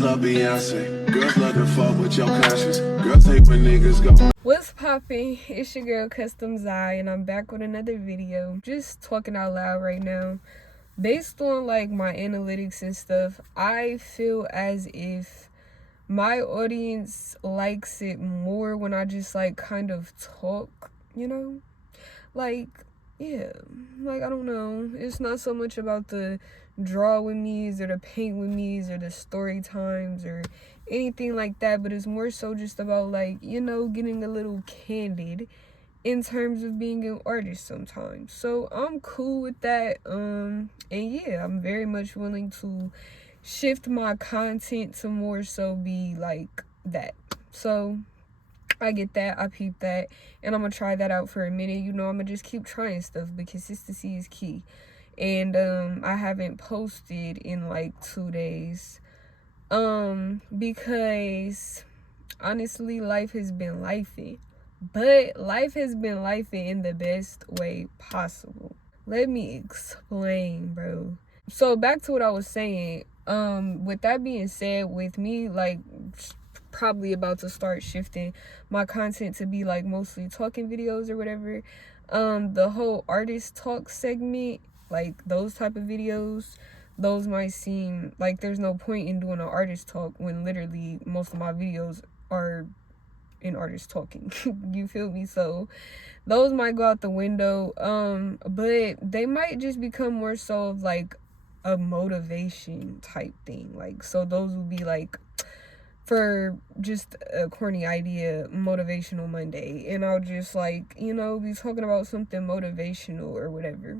Girls love Beyonce. Girls love to fuck with your conscience. Girls hate when niggas go. What's poppin'? It's your girl Custom Zai, and I'm back with another video. Just talking out loud right now. Based on like my analytics and stuff, I feel as if my audience likes it more when I just like kind of talk, you know? Like, yeah, like I don't know. It's not so much about the draw with me's or the paint with me's or the story times or anything like that, but it's more so just about like, you know, getting a little candid in terms of being an artist sometimes. So I'm cool with that. And yeah, I'm very much willing to shift my content to more so be like that. So I get that, I peep that, and I'm gonna try that out for a minute. You know, I'm gonna just keep trying stuff, but consistency is key. And I haven't posted in like 2 days because honestly life has been lifing, but life has been lifing in the best way possible. Let me explain, bro. So back to what I was saying. With that being said, with me like probably about to start shifting my content to be like mostly talking videos or whatever, the whole artist talk segment, like those type of videos, those might seem like there's no point in doing an artist talk when literally most of my videos are an artist talking. You feel me? So those might go out the window, but they might just become more so of like a motivation type thing. Like, so those will be like, for just a corny idea, Motivational Monday, and I'll just like, you know, be talking about something motivational or whatever,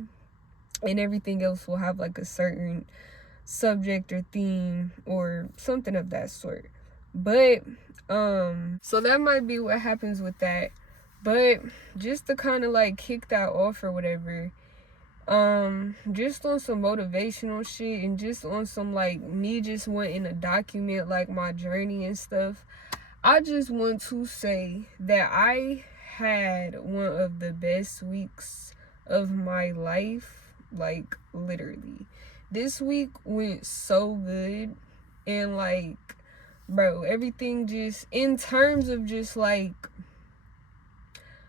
and everything else will have like a certain subject or theme or something of that sort. But so that might be what happens with that. But just to kind of like kick that off or whatever, just on some motivational shit and just on some like me just wanting to document like my journey and stuff, I just want to say that I had one of the best weeks of my life. Like, literally, this week went so good. And like, bro, everything just in terms of just like,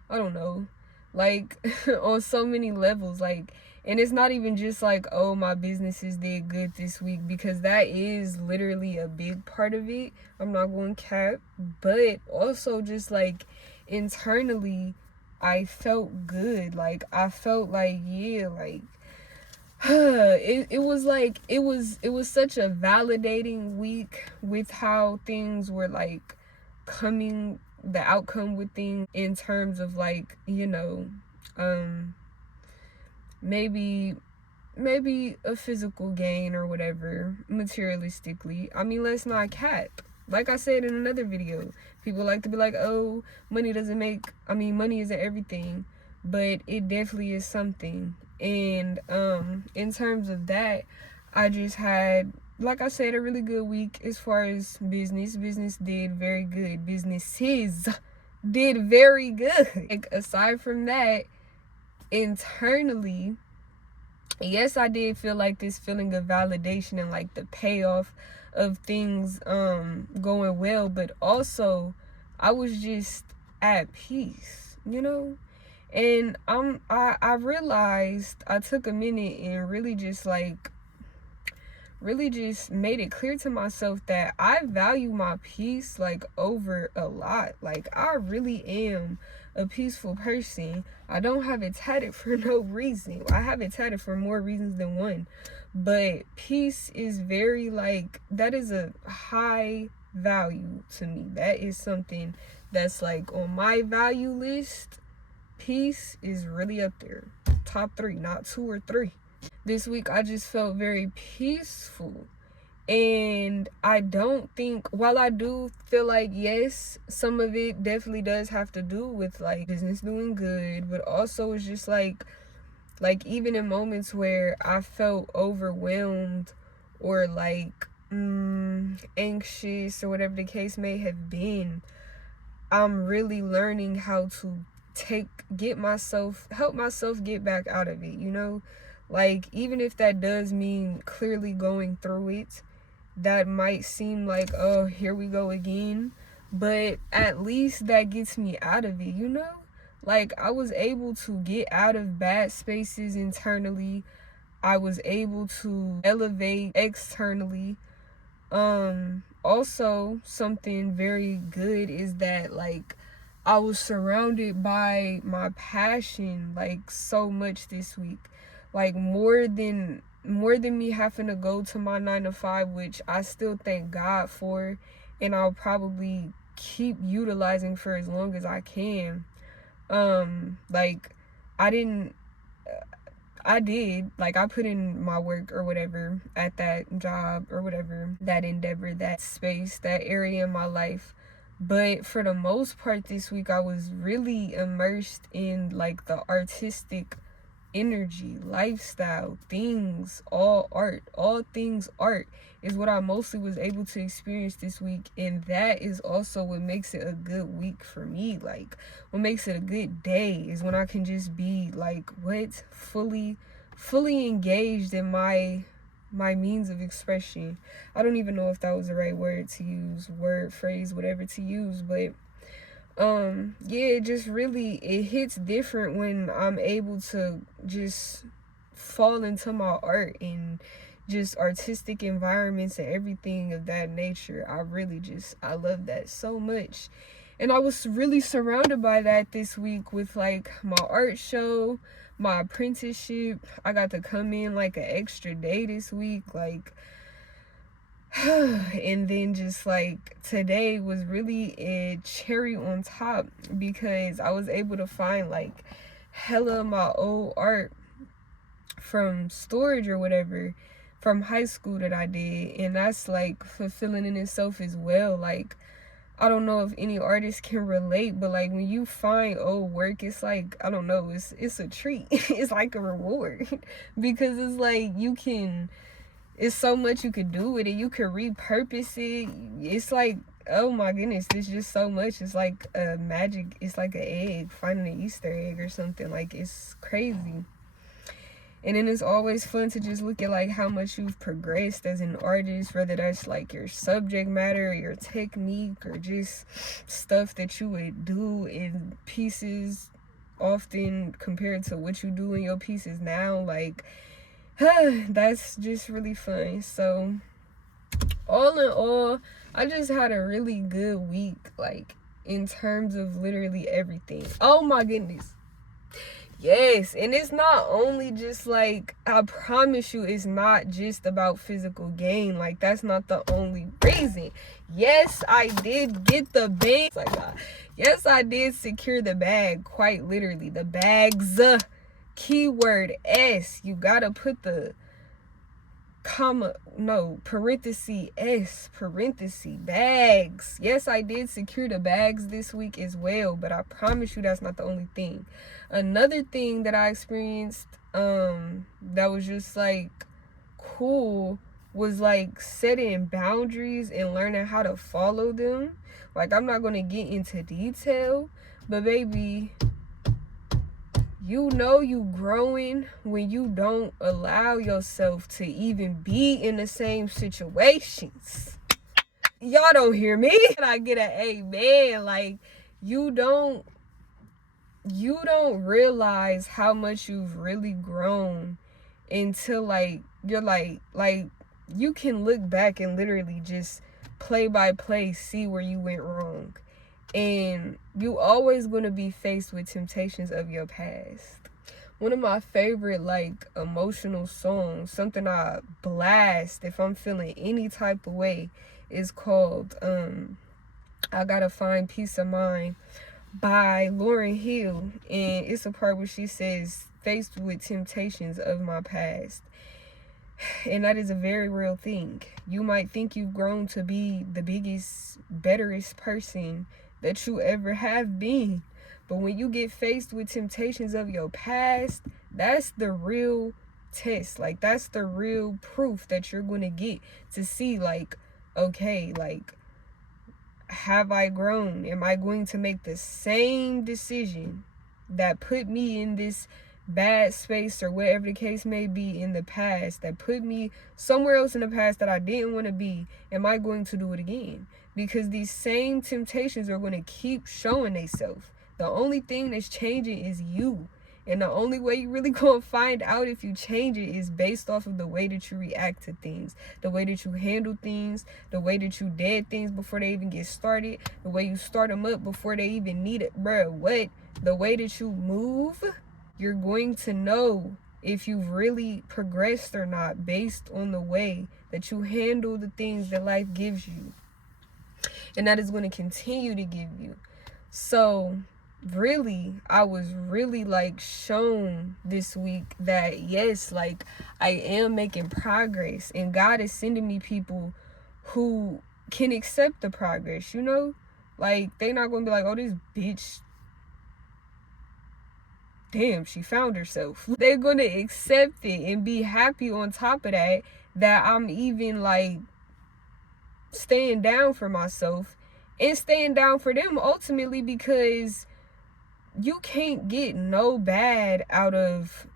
I don't know, like on so many levels, like, and it's not even just like, oh, my businesses did good this week, because that is literally a big part of it. I'm not going to cap, but also just like internally, I felt good. Like, I felt like, yeah, like, it was like, it was such a validating week with how things were like coming, the outcome with things in terms of like, you know, maybe a physical gain or whatever materialistically. I mean, let's not cap. Like I said in another video, people like to be like, oh, money isn't everything, but it definitely is something. And in terms of that, I just had, like I said, a really good week as far as business did very good. Businesses did very good. Like, aside from that, internally, yes, I did feel like this feeling of validation and like the payoff of things going well, but also I was just at peace, you know? And I realized, I took a minute and really just made it clear to myself that I value my peace like over a lot. Like, I really am a peaceful person. I don't have it tatted for no reason. I have it tatted for more reasons than one. But peace is very like, that is a high value to me. That is something that's like on my value list. Peace is really up there. Top 3, not 2 or 3. This week I just felt very peaceful. And I don't think, while I do feel like, yes, some of it definitely does have to do with like business doing good, but also it's just like even in moments where I felt overwhelmed or like anxious or whatever the case may have been, I'm really learning how to help myself get back out of it, you know? Like, even if that does mean clearly going through it, that might seem like, oh, here we go again, but at least that gets me out of it, you know? Like, I was able to get out of bad spaces internally. I was able to elevate externally. Also, something very good is that, like, I was surrounded by my passion, like, so much this week. Like, more than me having to go to my 9 to 5, which I still thank God for, and I'll probably keep utilizing for as long as I can. Like, I didn't I did, like, I put in my work or whatever at that job or whatever, that endeavor, that space, that area in my life. But for the most part this week, I was really immersed in, like, the artistic energy, lifestyle, things, all things art is what I mostly was able to experience this week. And that is also what makes it a good week for me. Like, what makes it a good day is when I can just be, like, fully engaged in my means of expression. I don't even know if that was the right word to use, word, phrase, whatever to use, but yeah, it just really, it hits different when I'm able to just fall into my art and just artistic environments and everything of that nature. I love that so much. And I was really surrounded by that this week with, like, my art show, my apprenticeship. I got to come in like an extra day this week, like, and then just, like, today was really a cherry on top because I was able to find, like, hella of my old art from storage or whatever from high school that I did, and that's, like, fulfilling in itself as well. Like, I don't know if any artist can relate, but, like, when you find old work, it's like, I don't know, it's a treat. It's like a reward because it's like it's so much you could do with it. You could repurpose it. It's like, oh my goodness, there's just so much. It's like a magic. It's like an egg, finding an Easter egg or something. Like, it's crazy. And then it's always fun to just look at, like, how much you've progressed as an artist, whether that's, like, your subject matter, your technique, or just stuff that you would do in pieces often compared to what you do in your pieces now. Like, that's just really fun. So all in all, I just had a really good week, like, in terms of literally everything. Oh my goodness, yes. And it's not only just, like, I promise you, it's not just about physical gain. Like, that's not the only reason. Yes, I did get the bag. Like, yes, I did secure the bag, quite literally. The bags, keyword S. You gotta put the parenthesis S, parenthesis, bags. Yes, I did secure the bags this week as well, but I promise you that's not the only thing. Another thing that I experienced that was just, like, cool was, like, setting boundaries and learning how to follow them. Like, I'm not going to get into detail, but baby, you know you growing when you don't allow yourself to even be in the same situations. Y'all don't hear me? I get an amen. Like, you don't realize how much you've really grown until, like, you're like you can look back and literally just play by play see where you went wrong. And you always going to be faced with temptations of your past. One of my favorite, like, emotional songs, something I blast if I'm feeling any type of way, is called I Gotta Find Peace of Mind by Lauryn Hill. And it's a part where she says, faced with temptations of my past. And that is a very real thing. You might think you've grown to be the biggest, betterest person that you ever have been, but when you get faced with temptations of your past, that's the real test. Like, that's the real proof that you're going to get to see, like, okay, like, have I grown? Am I going to make the same decision that put me in this bad space or whatever the case may be in the past that put me somewhere else in the past that I didn't want to be, am I going to do it again? Because these same temptations are going to keep showing themselves. The only thing that's changing is you. And the only way you really gonna find out if you change it is based off of the way that you react to things, the way that you handle things, the way that you dead things before they even get started, the way you start them up before they even need it. Bruh, what? The way that you move, you're going to know if you've really progressed or not based on the way that you handle the things that life gives you. And that is going to continue to give you. So really, I was really like shown this week that yes, like I am making progress, and God is sending me people who can accept the progress, you know? Like, they not gonna be like, oh, this bitch, damn, she found herself. They're gonna accept it and be happy on top of that, that I'm even like staying down for myself and staying down for them ultimately, because you can't get no bad out of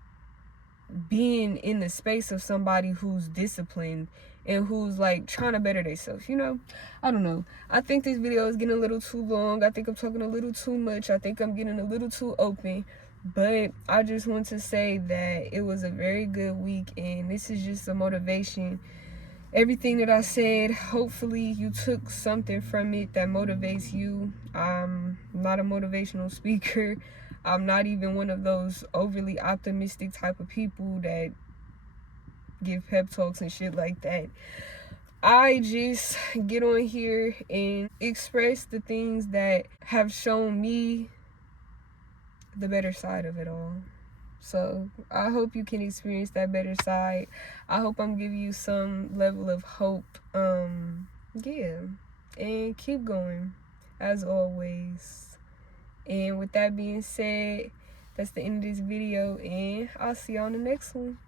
being in the space of somebody who's disciplined and who's like trying to better themselves, you know? I don't know. I think this video is getting a little too long. I think I'm talking a little too much. I think I'm getting a little too open. But I just want to say that it was a very good week, and this is just a motivation. Everything that I said, hopefully you took something from it that motivates you. I'm not a motivational speaker. I'm not even one of those overly optimistic type of people that give pep talks and shit like that. I just get on here and express the things that have shown me the better side of it all. So I hope you can experience that better side. I hope I'm giving you some level of hope. Yeah. And keep going, as always. And with that being said, that's the end of this video, and I'll see you on the next one.